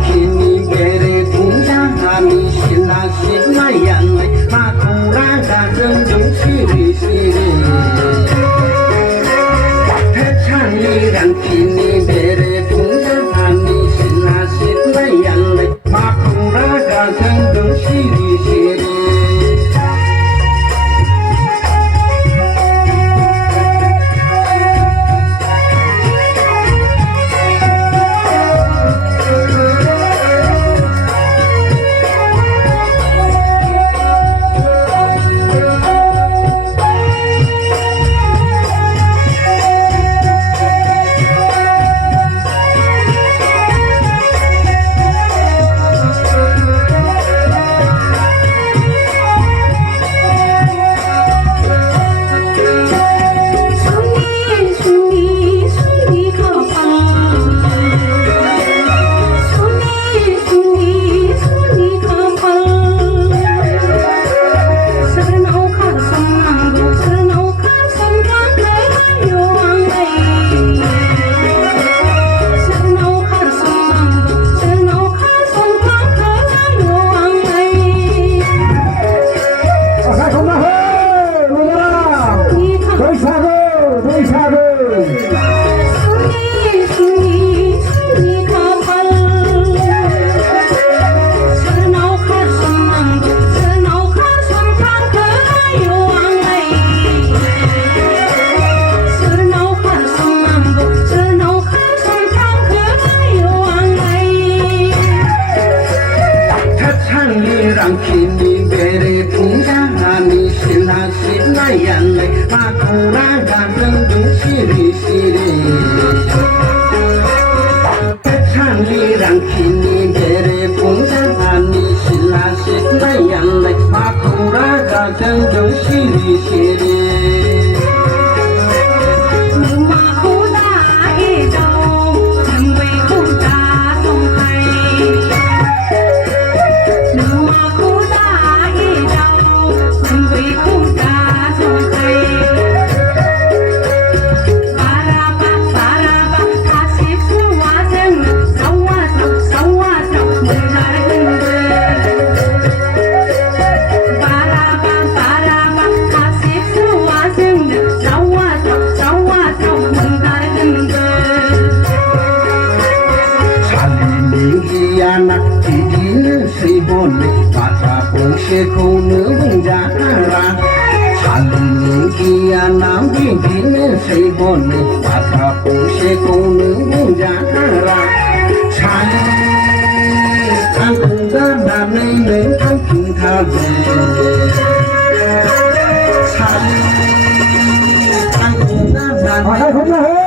kini bere kunjahami sila sila yang makuraga jeng siri siri Hechani kini bere kunjahami sila sila yang makuraga jeng siri siri kini bere punjahani sila sila yang makuraga jeng siri siri Hechani kini bere punjahani sila sila yang makuraga jeng siri siri anak tidin sibone mata pungse kone bunjara salini kiana tidin sibone mata pungse kone bunjara salini angga danai neng angking kabe salini angga danai